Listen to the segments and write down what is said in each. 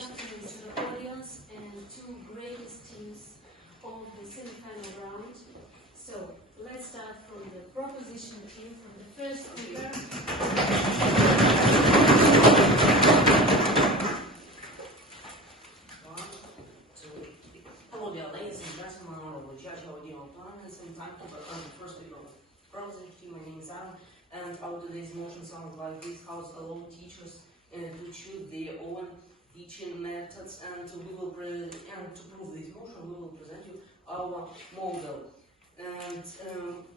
Good afternoon to the audience and two greatest teams of the semi-final round. So let's start from the proposition team, from the first speaker. Hello dear ladies and gentlemen, honorable judge, our dear opponents, and time to become the first speaker of the proposition team. My name is Adam, and our today's motion sounds like this: how to allow teachers to choose their own teaching methods, and to prove this motion, we will present you our model. And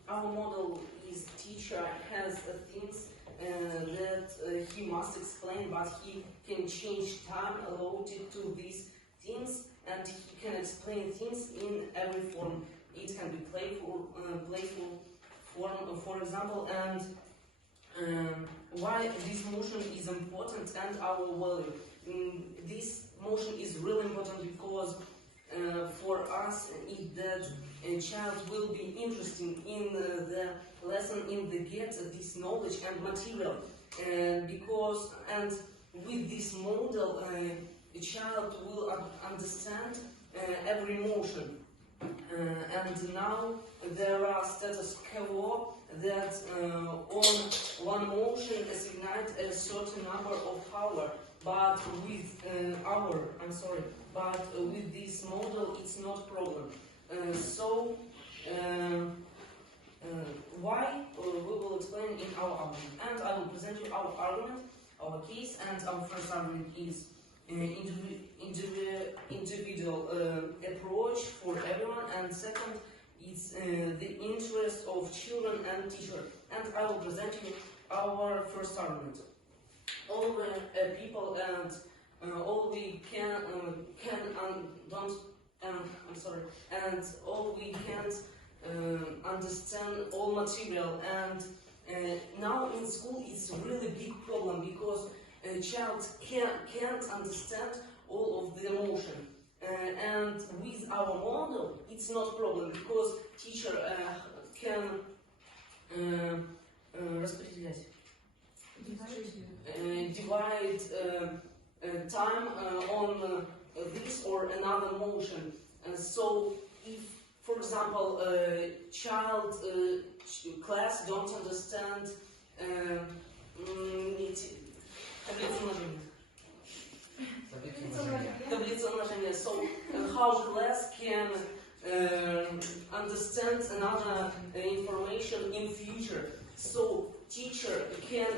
our model is: teacher has things that he must explain, but he can change time allotted to these things, and he can explain things in every form. It can be playful form, for example, and why this motion is important and our value. This motion is really important because for us that a child will be interested in the lesson, in the get this knowledge and material, and with this model a child will understand every motion. And now there are status quo that on one motion assigned a certain number of hours, but with with this model it's not problem. Why we will explain in our argument, and I will present you our argument, our case, and our first argument is individual approach for everyone, and second is the interest of children and teacher. And I will present you our first argument. All people and all we can all we can't understand all material, and now in school it's a really big problem because a child can't understand all of the emotion, and with our model it's not problem because teacher can divide time on this or another motion. So if, for example, child class don't understand so how class can understand another information in future. So teacher can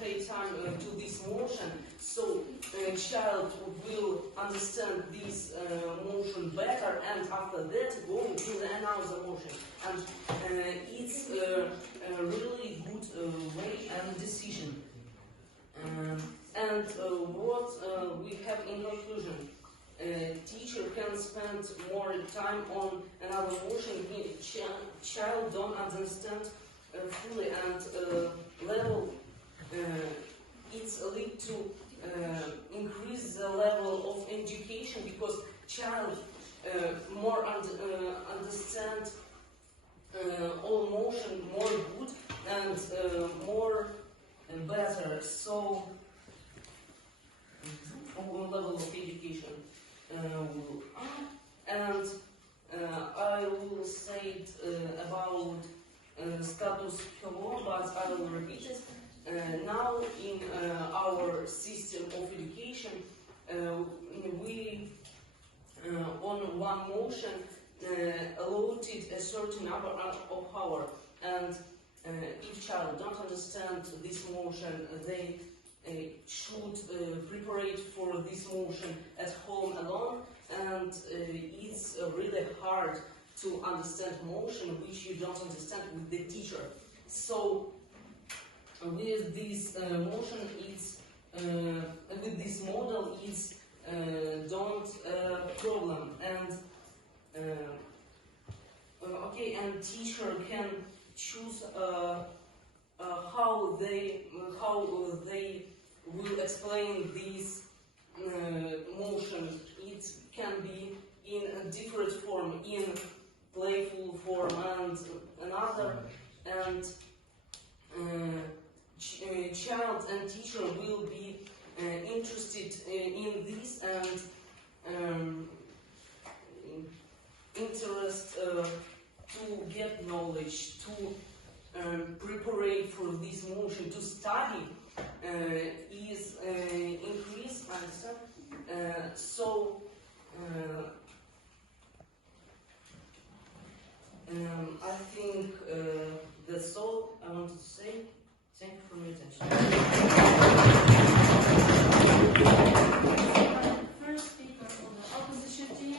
pay time to this motion, so a child will understand this motion better, and after that go to another motion. And it's a really good way and decision. And what we have in conclusion: teacher can spend more time on another motion. Child don't understand fully, and level it's lead to increase the level of education because child more understand all motion more good and more better. So level of education will up, and I will say it about status quo, but I will repeat it. Now in our system of education, we on one motion allotted a certain number of hours, and if child don't understand this motion, they should prepare for this motion at home alone, and it's really hard to understand motion which you don't understand with the teacher. So with this motion, it's with this model, it's don't problem, and okay, and teacher can choose how they will explain this motion. It can be in a different form, in playful form and another, and child and teacher will be interested in this and interest to get knowledge, to prepare for this motion, to study is increased, so I think that's all I wanted to say. Thank you for your attention. First speaker on the opposition team.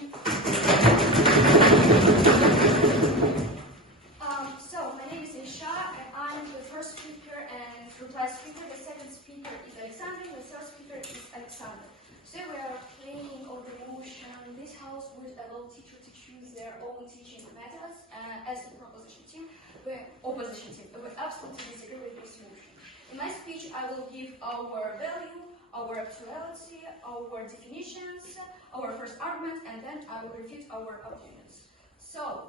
So my name is Isha, and I'm the first speaker and reply speaker. The second speaker is Alexander. The third speaker is Alexander. Today we are playing on the motion. This house would allow teachers to choose their own teaching methods as the opposition team. We absolutely disagree with this motion. In my speech, I will give our value, our actuality, our definitions, our first argument, and then I will refute our opinions. So,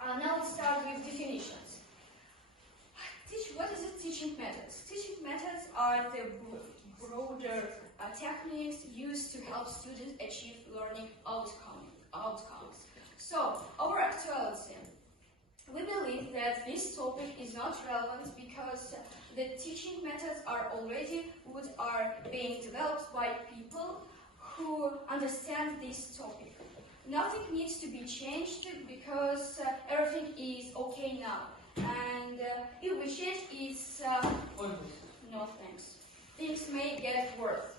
now let's start with definitions. What is it, teaching methods? Teaching methods are the broader techniques used to help students achieve learning outcomes. So, our actuality. We believe that this topic is not relevant because the teaching methods are being developed by people who understand this topic. Nothing needs to be changed because everything is okay now. And if we change it's no thanks. Things may get worse.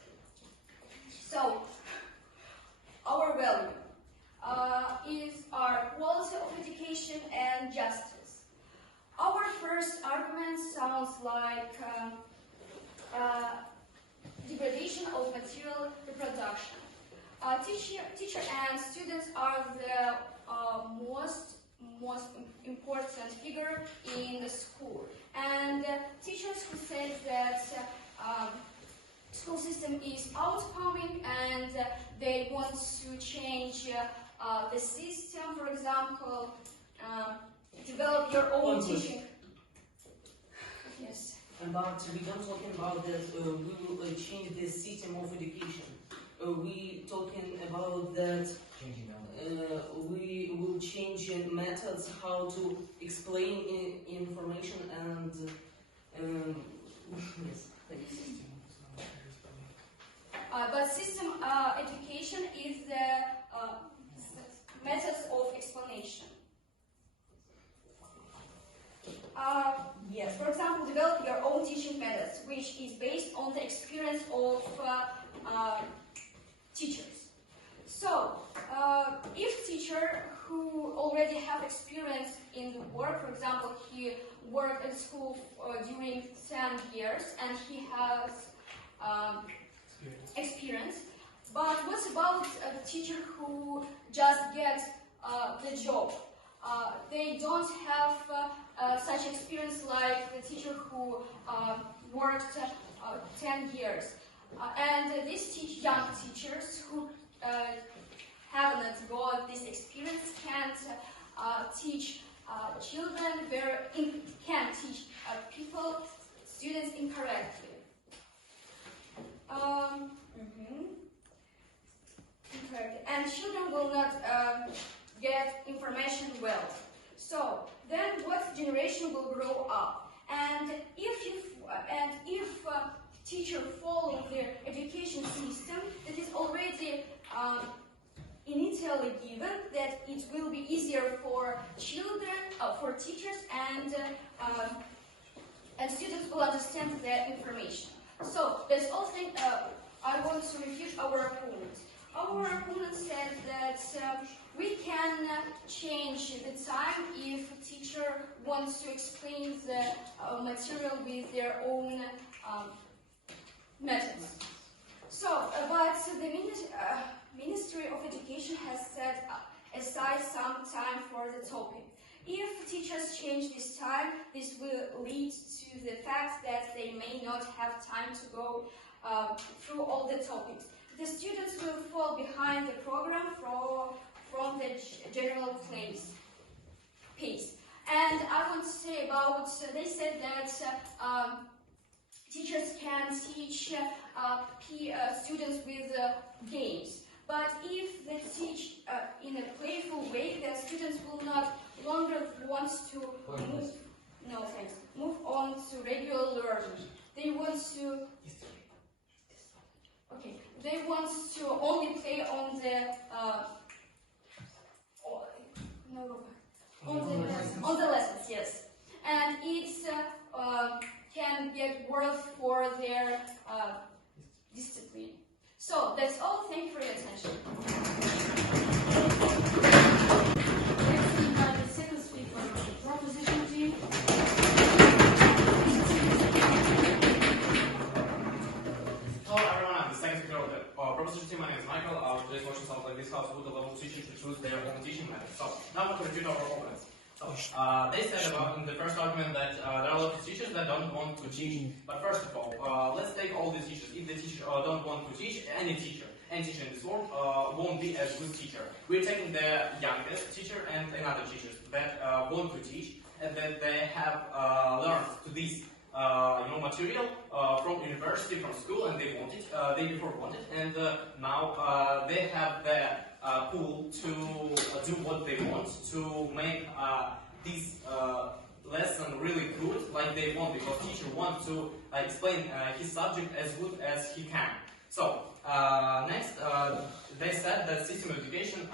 So, our value is our quality of education and justice. Our first argument sounds like degradation of material reproduction. Teacher and students are the most important figure in the school. And teachers who say that school system is outcoming and they want to change the system, for example, develop your own teaching. Yes. But we don't talking about that we will change the system of education. We talking about that we will change methods how to explain information and yes. But system education is the methods of explanation. Yes, for example, develop your own teaching methods, which is based on the experience of teachers. So, if teacher who already have experience in the work, for example, he worked at school during 10 years and he has experience, but what about the teacher who just gets the job? They don't have such experience like the teacher who worked 10 years. And these young teachers who haven't got this experience can't teach children, can't teach students incorrectly. And children will not get information well. So then, what generation will grow up? And if teacher follow the education system, it is already initially given that it will be easier for children, for teachers, and students will understand the information. So that's all thing I want to refute our opponent. Our opponent said that we can change the time if teacher wants to explain the material with their own methods. So, but the Ministry of Education has set aside some time for the topic. If teachers change this time, this will lead to the fact that they may not have time to go through all the topics. The students will fall behind the program from the general pace. And to say about, they said that teachers can teach students with games. But if they teach in a playful way, the students will not longer want to move on to regular learning. They want to only play on the on the lessons, yes, and it can get worse for their discipline. So that's all. Thank you for your attention. Let's invite the second speaker of the proposition team. Hello everyone, I'm the second speaker of the proposition team. My name is Michael. Today's workshop sounds like this: how to put a level teacher to choose their own teaching method. So now we'll review our opponents. So they said about in the first argument that there are a lot of teachers that don't want to teach. But first of all, let's take all the teachers. If the teacher don't want to teach, any teacher in this world won't be a good teacher. We're taking the youngest teacher and another teachers that want to teach and that they have learned to this material from university, from school, and they want it. They before wanted, and now they have the pool to do what they want to make this lesson really good, like they want, because teacher wants to explain his subject as good as he can. So next, they said that system of education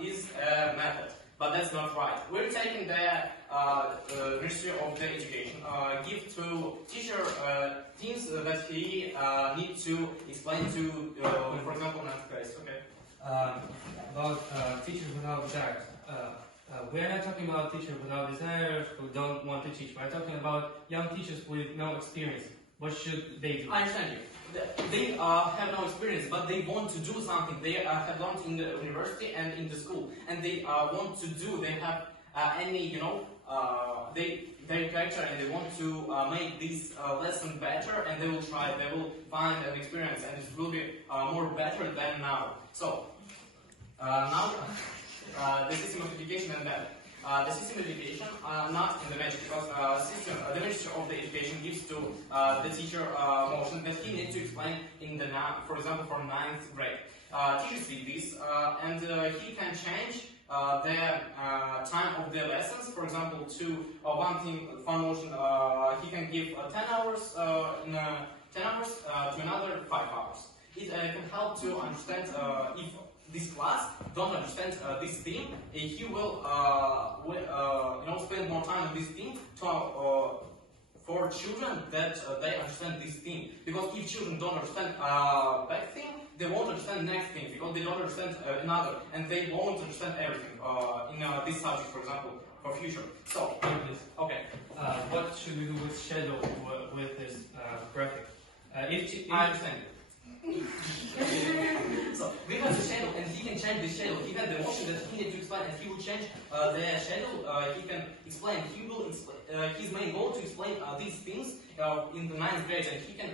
is a method. But that's not right. We're taking the Ministry of the Education, give to teacher things that he need to explain to, for example, math case. Okay. About teachers without desires. We're not talking about teachers without desires who don't want to teach. We're talking about young teachers with no experience. What should they do? I understand you. They have no experience, but they want to do something. They have learned in the university and in the school, and they want to do. They have their character, and they want to make this lesson better, and they will try. They will find an experience, and it will be more better than now. So now the system of education and that. The system of education not in the magic, because the Ministry of the Education gives to the teacher motion that he needs to explain in the for example, from 9th grade. Teachers see this, and he can change the time of the lessons. For example, to one motion, he can give 10 hours in 10 hours to another 5 hours. It can help to understand if this class don't understand this theme, he will spend more time on this theme for children that they understand this theme. Because if children don't understand that thing, they won't understand the next thing, because they don't understand another, and they won't understand everything in this subject, for example, for future. So, okay. What should we do with schedule with this graphic? I understand it. So we have the schedule, and he can change the schedule. He has the motion that he needs to explain, and he will change the schedule. He can explain. He will explain. His main goal to explain these things in the 9th grade, and he can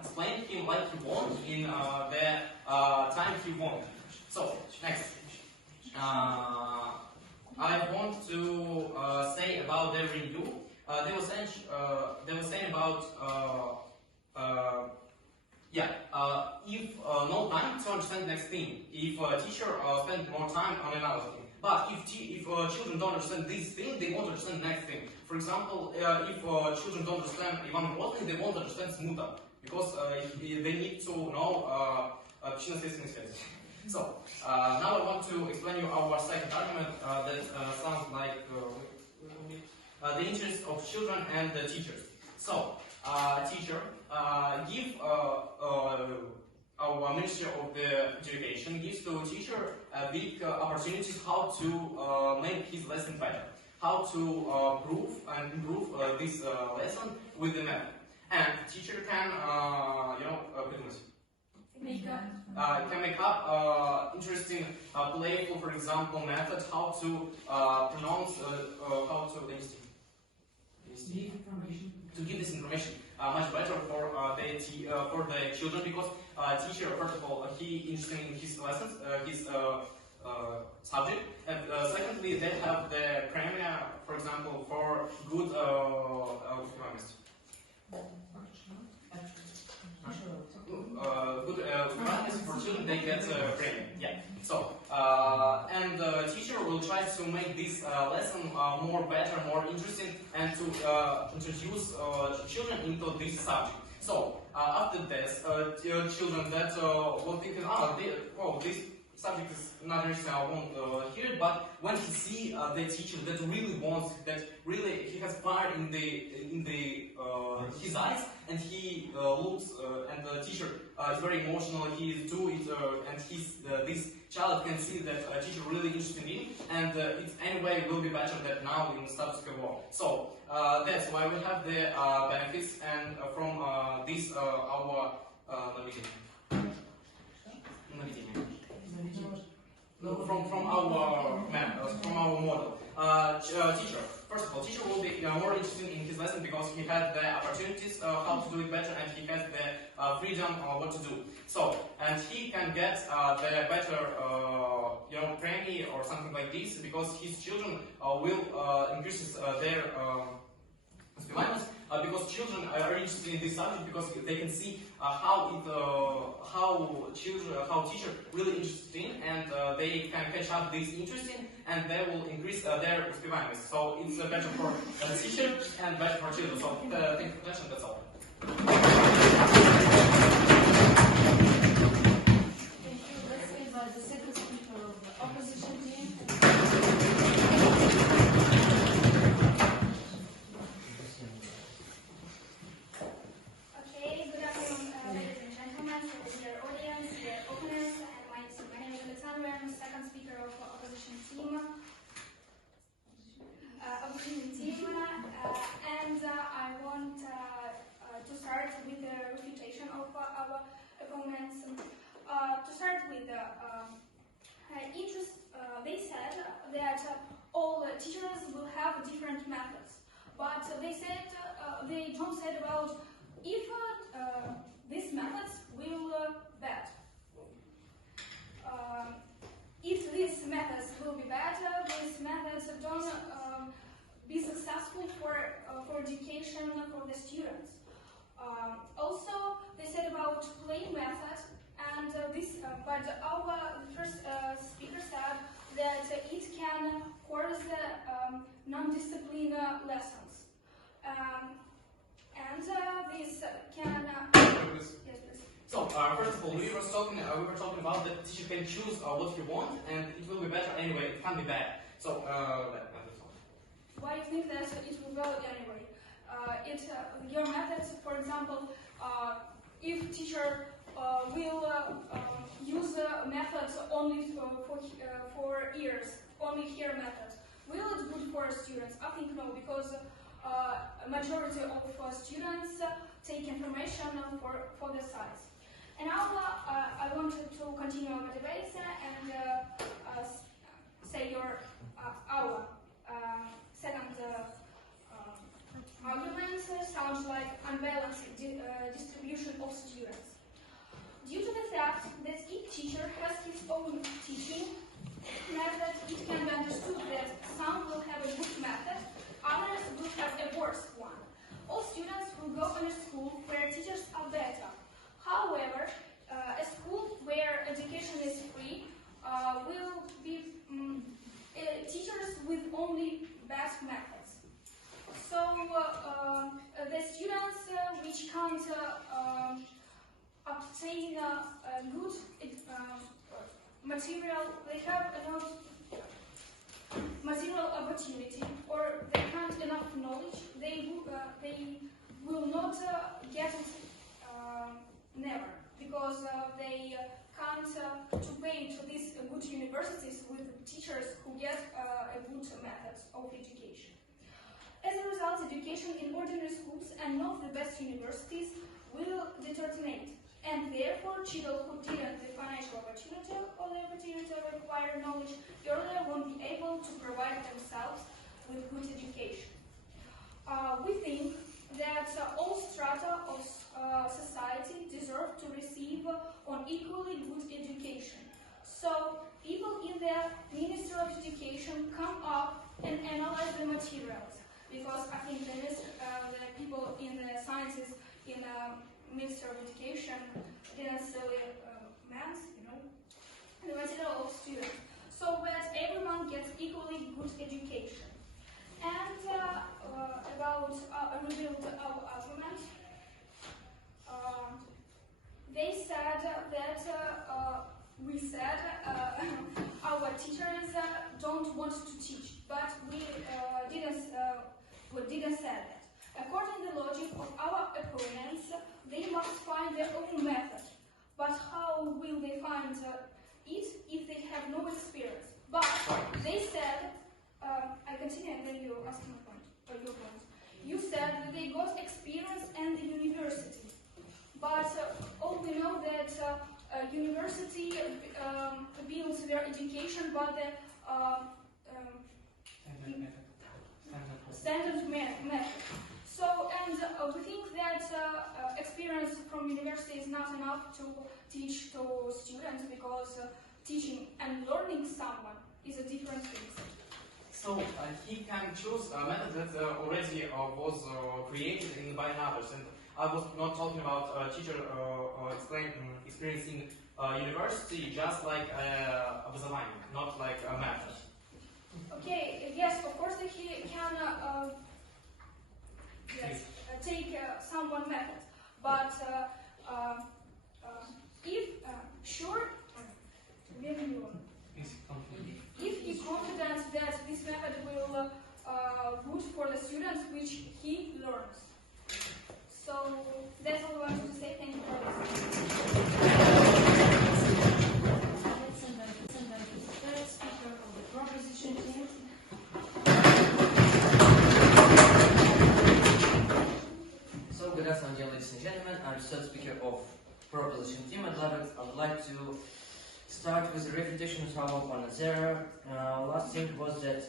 explain him like he wants in the time he wants. So next, I want to say about the review. They were saying about. If no time to understand the next thing, if a teacher spend more time on another thing. But if children don't understand this thing, they won't understand the next thing. For example, if children don't understand Ivan Grozny, they won't understand Smuta, because they need to know причинно-следственные связи. So, now I want to explain you our second argument that sounds like the interest of children and the teachers. So, teacher give our Ministry of the Education gives to teacher big opportunities how to make his lesson better, how to improve this lesson with the method. And teacher can make up interesting, playful, for example, method how to pronounce, to give this information much better for the children, because teacher, first of all, he interested in his lessons, his subject, and secondly, they have the premiere, for example, for this lesson more better, more interesting, and to introduce children into this subject. So after this, children that will think, this subject is not interesting, I won't hear it. But when he see the teacher that really wants, that really he has fire in his eyes, and he looks, and the teacher is very emotional. He is do it, and this child can see that a teacher really interested in him, and it anyway will be better than now in status quo. So that's why we have the benefits, and from this our from our model. Teacher. First of all, teacher will be more interested in his lesson because he has the opportunities how to do it better, and he has the freedom what to do. So, and he can get the better premium or something like this because his children will increase their because children are interested in this subject because they can see how teacher really interested in, and they can catch up this interesting, and they will increase their uspеваемость. So it's better for the teacher and better for children. So thank you for attention. That's all. Thank you. Let's invite the second speaker of the opposition team. And I want to start with the refutation of our opponents. To start with the interest, they said that all teachers will have different methods, but they don't say about if these methods will bad. If these methods will be better, these methods don't be successful for education for the students. Also, they said about play method, and but our first speaker said that it can cause non-discipline lessons, and this can. Yes, please. So first of all, we were talking about that teacher can choose what he wants, and it will be better anyway. It can be bad. So why you think that it will go anyway? Your methods, for example, if teacher will use methods only for ears, only hear methods, will it good for students? I think no, because majority of students take information for the size. And now I wanted to continue our debate and say our second argument sounds like unbalanced distribution of students. Due to the fact that each teacher has his own teaching method, it can be understood that some will have a good method, others will have a worse one. All students will go in a school where teachers are better. However, a school where education is free will be teachers with only best methods. So the students which can't obtain good material, they have enough material opportunity, or they can't enough knowledge, they will not get it never, because they can't to pay to these good universities with teachers who get a good methods of education. As a result, education in ordinary schools and not the best universities will deteriorate, and therefore children who didn't the financial opportunity or the opportunity to acquire knowledge earlier won't be able to provide themselves with good education. We think that all strata of society deserve to receive an equally good education. So people in the Ministry of Education come up and analyze the materials, because I think the people in the sciences in Ministry of Education didn't necessarily the material of students. so that everyone gets equally good education. And about revealed our argument, they said that we said our teachers don't want to teach, but we didn't say that. According to the logic of our opponents, they must find their own method. But how will they find it if they have no experience? But they said, I continue and then you ask my point, or your point. You said that they got experience in the university. But all we know that university builds their education, but the standard method. So, and we think that experience from university is not enough to teach to students, because teaching and learning someone is a different thing. So he can choose a method that already was created by others. And I was not talking about a teacher experiencing university, just like a line, not like a method. Okay, yes, of course he can take someone method, but if sure, if he's confident that this method will good for the students which he learns. So that's all I wanted to say. Thank you for listening. Let's invite the third speaker of the proposition team. So, good afternoon, ladies and gentlemen. I'm the third speaker of proposition team. I would like to start with a refutation of our opponents. Their last thing was that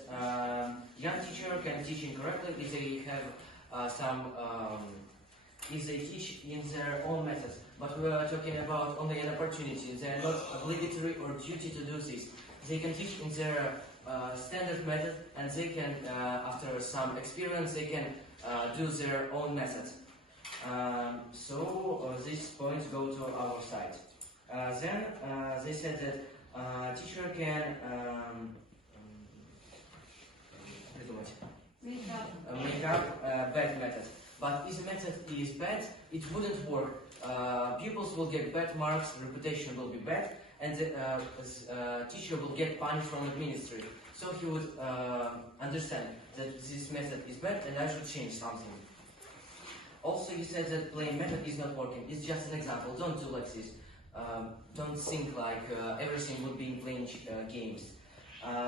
young teacher can teach incorrectly if they have if they teach in their own methods. But we are talking about only an opportunity. They are not obligatory or duty to do this. They can teach in their standard method, and they can, after some experience, they can do their own methods. So these points go to our side. Then they said that teacher can make up a bad method. But if the method is bad, it wouldn't work. Pupils will get bad marks, reputation will be bad, and the teacher will get punished from administrator. So he would understand that this method is bad and I should change something. Also, you said that playing method is not working. It's just an example. Don't do like this. Don't think like everything would be in playing games.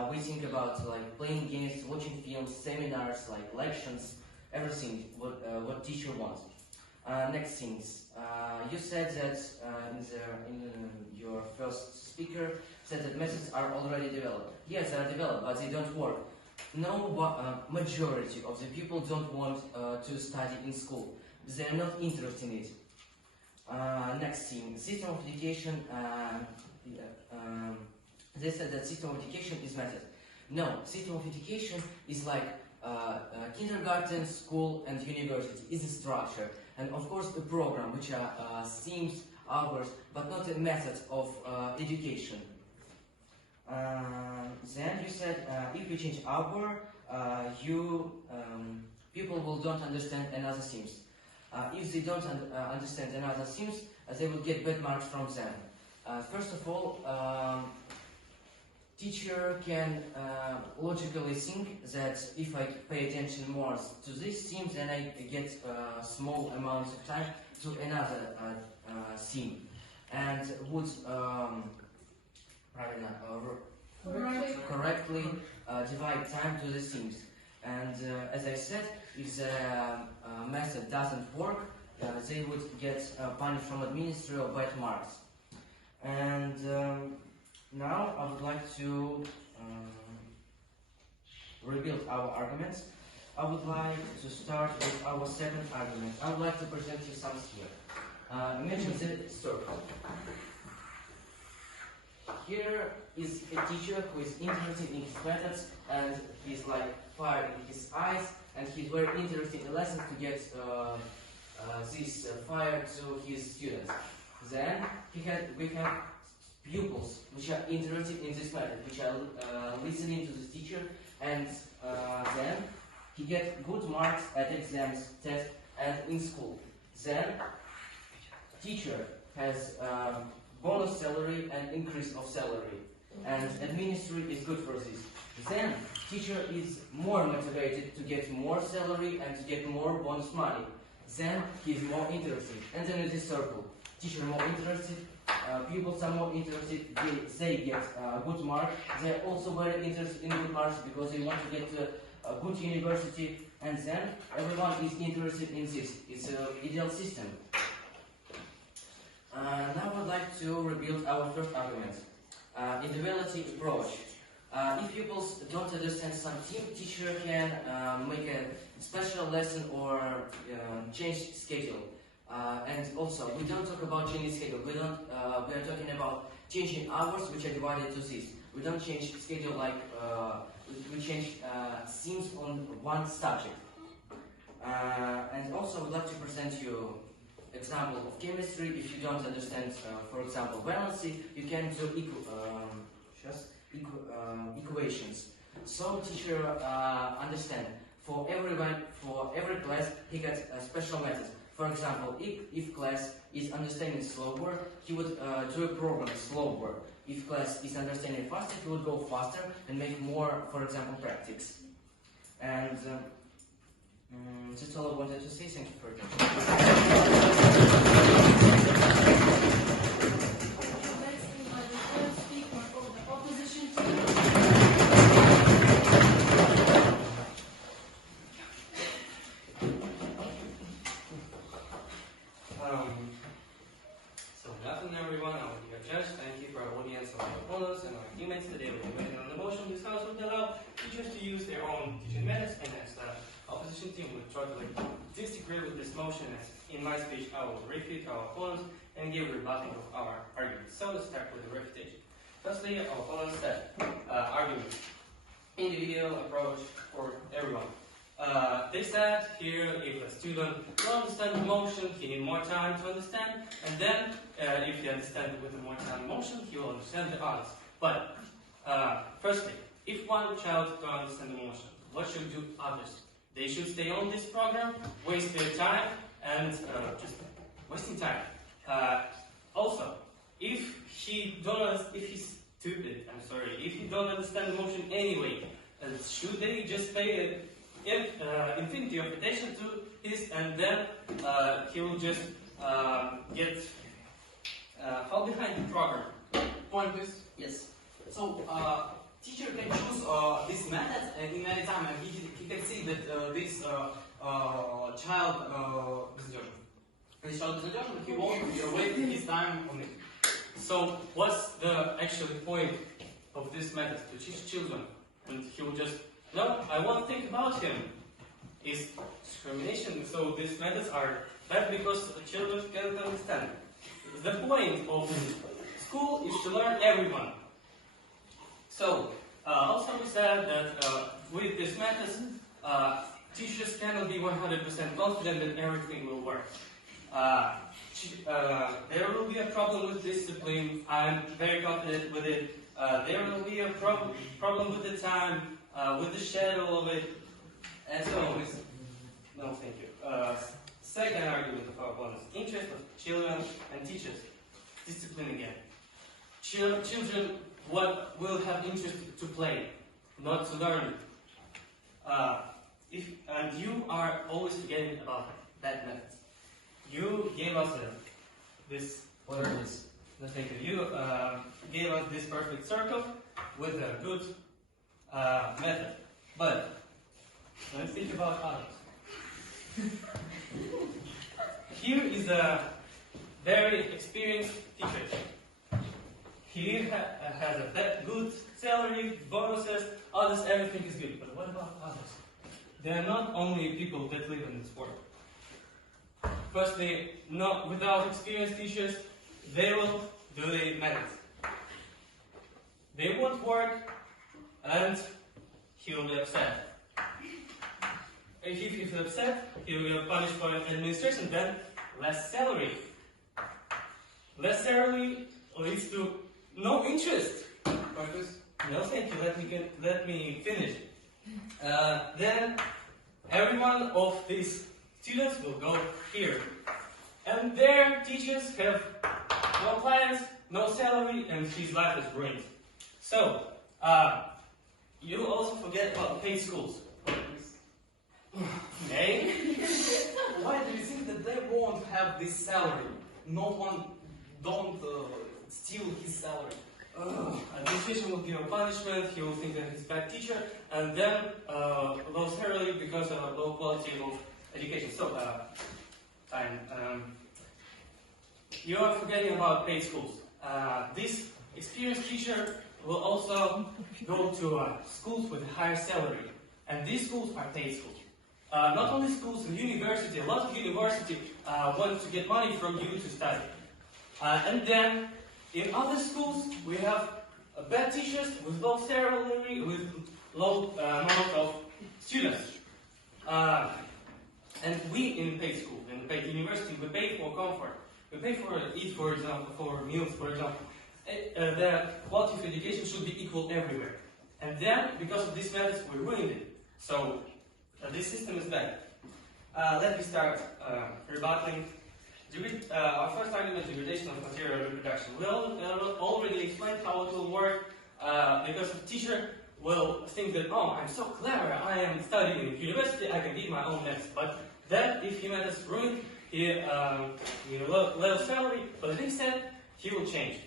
We think about like playing games, watching films, seminars, like lections, everything what teacher wants. Next things, you said that in your first speaker said that methods are already developed. Yes, they are developed, but they don't work. No, majority of the people don't want to study in school. They are not interested in it. Next thing, system of education. They said that system of education is method. No, system of education is like kindergarten, school, and university. Is a structure, and of course a program which are themes, hours, but not a method of education. Then you said if you change hour, people will don't understand another themes. If they don't understand another themes, they will get bad marks from them. First of all, teacher can logically think that if I pay attention more to this theme, then I get small amounts of time to another theme, and would correctly divide time to the themes. And as I said, if the method doesn't work, they would get punished from administrator or bad marks. And now I would like to rebuild our arguments. I would like to start with our second argument. I would like to present you some here. Imagine the circle. Here is a teacher who is interested in his methods, and he's like fire in his eyes, and he's very interested in lessons to get this fire to his students. Then we can pupils which are interested in this method, which are listening to the teacher, and then he gets good marks at exams, tests, and in school. Then teacher has bonus salary and increase of salary, and administration is good for this. Then teacher is more motivated to get more salary and to get more bonus money. Then he is more interested, and then it is circle. Teacher more interested, pupils are more interested, they get good marks. They are also very interested in good marks because they want to get to a good university, and then everyone is interested in this. It's an ideal system. Now I would like to rebuild our first argument. Individuality approach. If pupils don't understand something, teacher can make a special lesson or change schedule. And also, we don't talk about changing schedule. We are talking about changing hours, which are divided to this. We don't change schedule like we change themes on one subject. And also, I would like to present you example of chemistry. If you don't understand, for example, valency, you can do equations. So teacher understand. For every class, he gets a special method. For example, if class is understanding slower, he would do a program slower. If class is understanding faster, he would go faster and make more, for example, practice. And that's all I wanted to say. Thank you for your Let's invite the first speaker of the opposition team. So good afternoon everyone, I will be your judge. Thank you for our audience and our opponents and our teammates today. We're debating on the motion this house would allow teachers to use their own teaching methods, and as the opposition team will try to disagree with this motion, as in my speech I will refute our opponents and give a rebuttal of our arguments. So let's start with the refutation. Firstly, our opponents said argument. Individual approach for everyone. They said here if a student don't understand the motion, he needs more time to understand, and then if he understands with the more time motion, he will understand the others. But firstly, if one child don't understand the motion, what should do others? They should stay on this program, waste their time, and just wasting time. Also, if he's stupid, if he don't understand the motion anyway, should they just pay infinity of attention to his, and then he will just get fall behind the program? Point, please. Yes. So, teacher can choose this method in any time, and he can see that this child безнадежен, he won't waste his time on it. So what's the actual point of this method? To teach children, and he will just, no, I won't think about him. Is discrimination. So these methods are bad because the children cannot understand. The point of school is to learn everyone. So also we said that with these methods, teachers cannot be 100% confident that everything will work. There will be a problem with discipline. I'm very confident with it. There will be a problem with the time, with the schedule of it, and so on. No, thank you. Second argument of our opponents: interest of children and teachers. Discipline again. Children will have interest to play, not to learn. And you are always forgetting about bad methods. You gave us this. What are these? No, thank you. You gave us this perfect circle with a good method. But let's think about others. Here is a very experienced teacher. He has a good salary, bonuses, others, everything is good. But what about others? They are not only people that live in this world. Firstly, without experienced teachers, they will do the methods. They won't work, and he will be upset. If he's upset, he will be punished for administration, then less salary. Less salary leads to no interest. Marcus? No, thank you. Let me finish. Then every one of these students will go here, and their teachers have no clients, no salary, and his life is ruined. So, you also forget about paid schools. Okay? Why do you think that they won't have this salary? No one don't steal his salary. Administration will give him punishment, he will think that he's a bad teacher, and then low salary because of low quality of education. So, you are forgetting about paid schools. This experienced teacher will also go to schools with a higher salary, and these schools are paid schools. Not only schools and university, a lot of university want to get money from you to study. And then in other schools we have bad teachers with low salary, with low amount of students. And we in paid school, in paid university, we pay for comfort. We pay for eat, for example, for meals, for example. The quality of education should be equal everywhere. And then, because of these methods, we ruined it. So, this system is bad. Let me start rebutting. Our first argument, degradation of material reproduction. We already explained how it will work, because the teacher will think that, oh, I'm so clever, I am studying in university, I can give my own methods. But then, if he method is ruined, he low salary, but instead, he will change.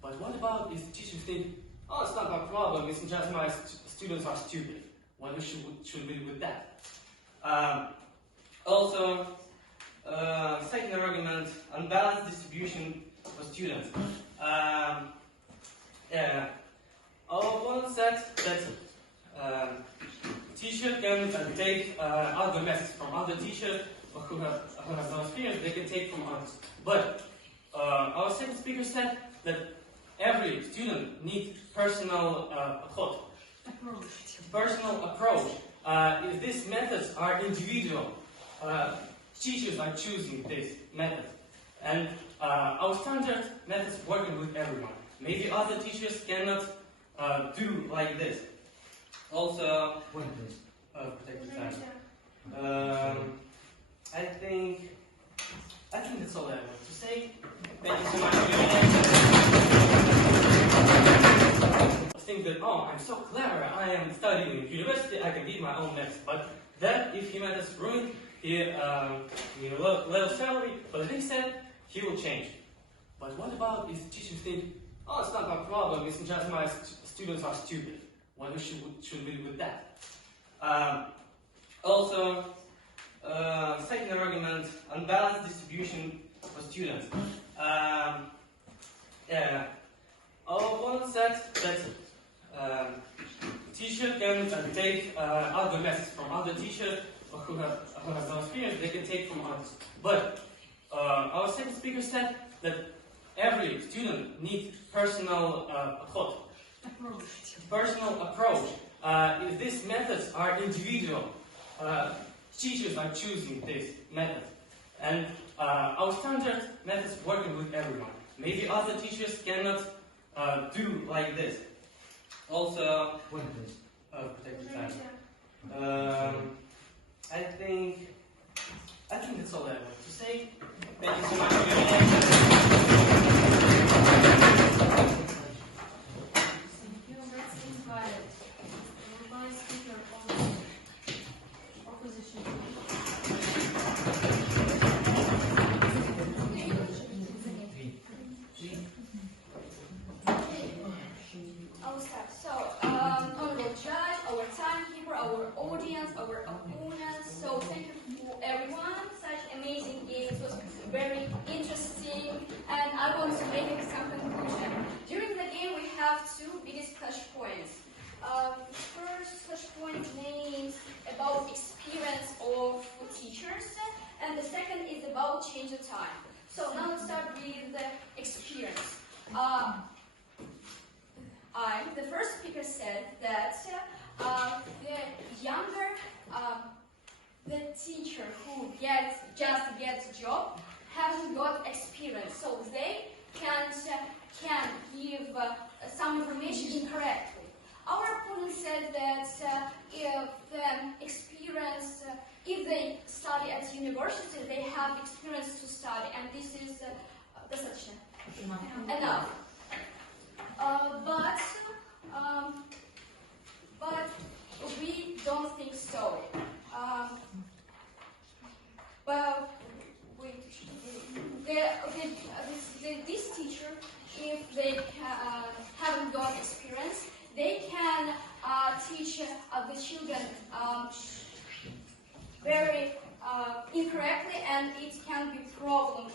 But what about if the teachers think, oh, it's not my problem, it's just my students are stupid. What should we do with that? Also, second argument, unbalanced distribution for students. Our opponent said that teacher can take other methods from other teachers who have no experience, they can take from others. But our second speaker said that every student needs personal approach. If these methods are individual, teachers are choosing this method. And our standard methods working with everyone. Maybe other teachers cannot do like this. Also, protect the time. I think that's all I want to say. Thank you so much for your attention. Think that, oh, I'm so clever, I am studying in university, I can give my own methods. But then, if he method is ruined, he low salary, but instead, he will change. But what about if teachers think, oh, it's not my problem, it's just my students are stupid. What should we do with that? Also, second argument, unbalanced distribution for students. Our opponent said that teacher can take other methods from other teachers who have no experience, they can take from others. But our second speaker said that every student needs personal approach. If these methods are individual, teachers are choosing this method. And our standard methods working with everyone. Maybe other teachers cannot do like this. Also, protect the time. I think that's all I want to say. Thank you so much for your attention. Thank you. Let's invite my speaker on opposition. I'll start. So, honorable judge, our timekeeper, our audience, our opponents. So, thank you for everyone. Such amazing games. It was very interesting, and I want to make some conclusion. During the game, we have two biggest touch points. First touch point names about experience of teachers, and the second is about change of time. So now let's start with the experience. The first speaker said that the younger the teacher who just gets a job hasn't got experience, so they can't can give some information incorrectly. Our opponent said that if they study at university, they have experience to study, and this is enough. But we don't think so. But this teacher, if they haven't got experience, they can teach the children very incorrectly, and it can be problem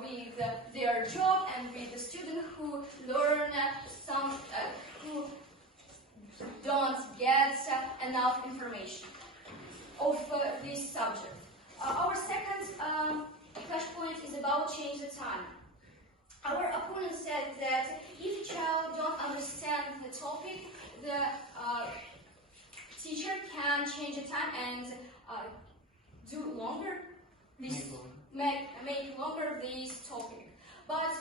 with their job and with the student who learn who don't get enough information of this subject. Our second flashpoint is about change the time. Our opponent said that if a child don't understand the topic, the teacher can change the time and do longer make longer this topic. But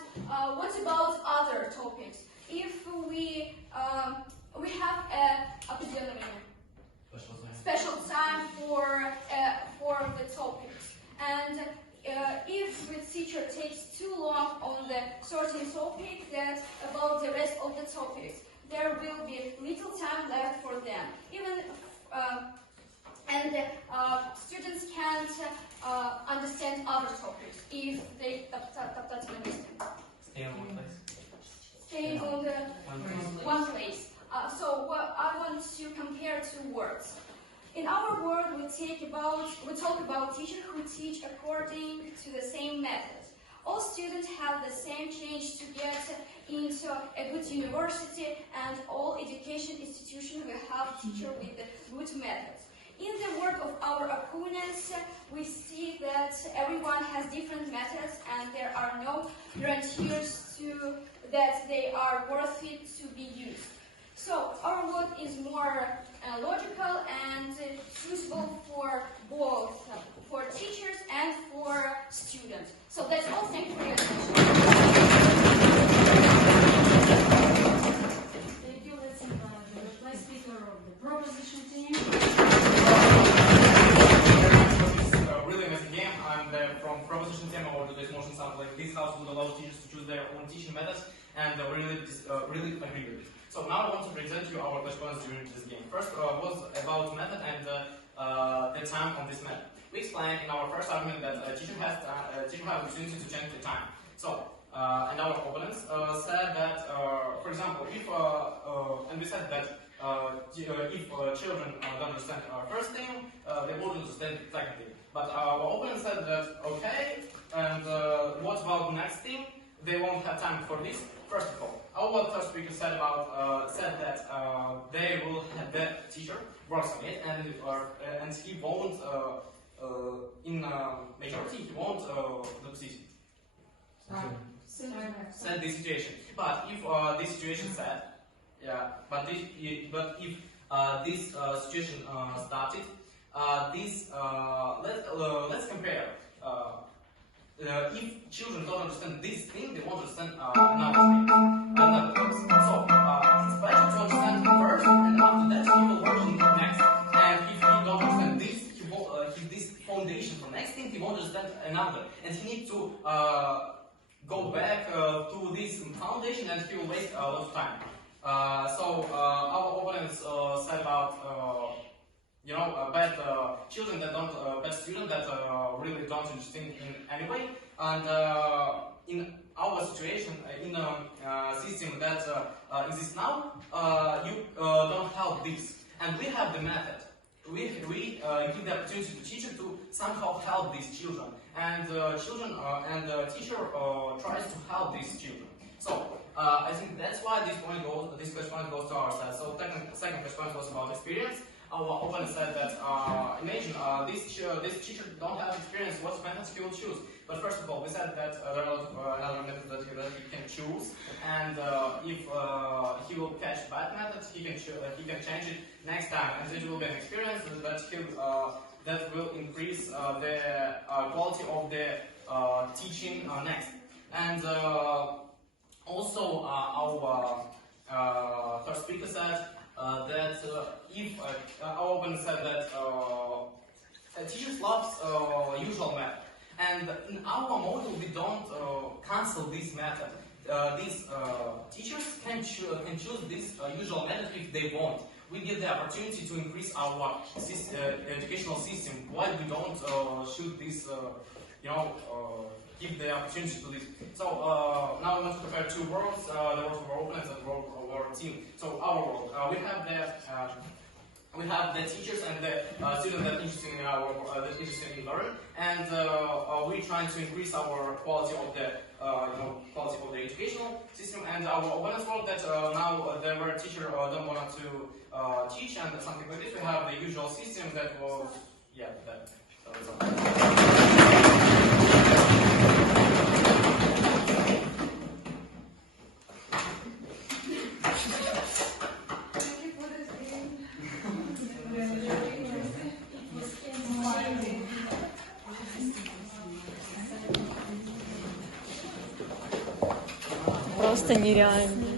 what about other topics? If we have a special time for the topics, and if the teacher takes too long on the certain topic that about the rest of the topics, there will be little time left for them. Students can't understand other topics if they Stay on one place. stay on the one place. So I want to compare two words. In our world, we talk about teachers who teach according to the same method. All students have the same change to get into a good university, and all education institutions will have teachers with good methods. In the work of our opponents, we see that everyone has different methods, and there are no guarantees that they are worth it to be used. So our work is more logical and suitable for both for teachers and for students. So that's all. Thank you for your attention. Thank you. Let's invite the last speaker of the proposition team. Really amazing game. I'm from proposition team. Our today's motion sounds like this house would allow teachers to choose their own teaching methods, and really agree with it. So now I want to present you our response during this game. First was about method and the time on this method. We explained in our first argument that a teacher has the opportunity to change the time. So and our opponents said that, for example, if and we said that if children don't understand first thing, they won't understand second thing. But our opponent said that okay, and what about the next thing? They won't have time for this. First of all, our first speaker said that they will have the teacher works on it, and he won't in majority he won't set this situation. But if this situation said, if this situation started, let's compare. If children don't understand this thing, they won't understand another thing. So it's better to understand first, and after that he will work on the next. And if he don't understand this, this foundation for next thing, he won't understand another. And he needs to go back to this foundation, and he will waste a lot of time. So our opponents said about bad children that don't, bad students that really don't understand in any way. And in our situation, in a system that exists now, you don't have this. And we have the method. We give the opportunity to teacher to somehow help these children. And children and the teacher tries to help these children. So I think that's why this question goes to our side. So second question was about experience. Our opponent said that imagine this teacher don't have experience. What methods he will choose? But first of all, we said that there are another methods that he can choose, and if he will catch bad methods, he can change it next time, and it will be an experience that will increase the quality of the teaching next. And Also, our first speaker said that if our opponent said that teachers love usual method, and in our model we don't cancel this method. These teachers can choose this usual method if they want. We give the opportunity to increase our educational system. Why we don't shoot this, give the opportunity to this. So now we want to compare two worlds, the world of our opponents and the world of our team. So our world, we have the teachers and the students that interested in learning, and we're trying to increase our quality of the educational system. And our opponents world that now the teacher don't want to teach and something like this. We have the usual system that was that was all. Просто нереально.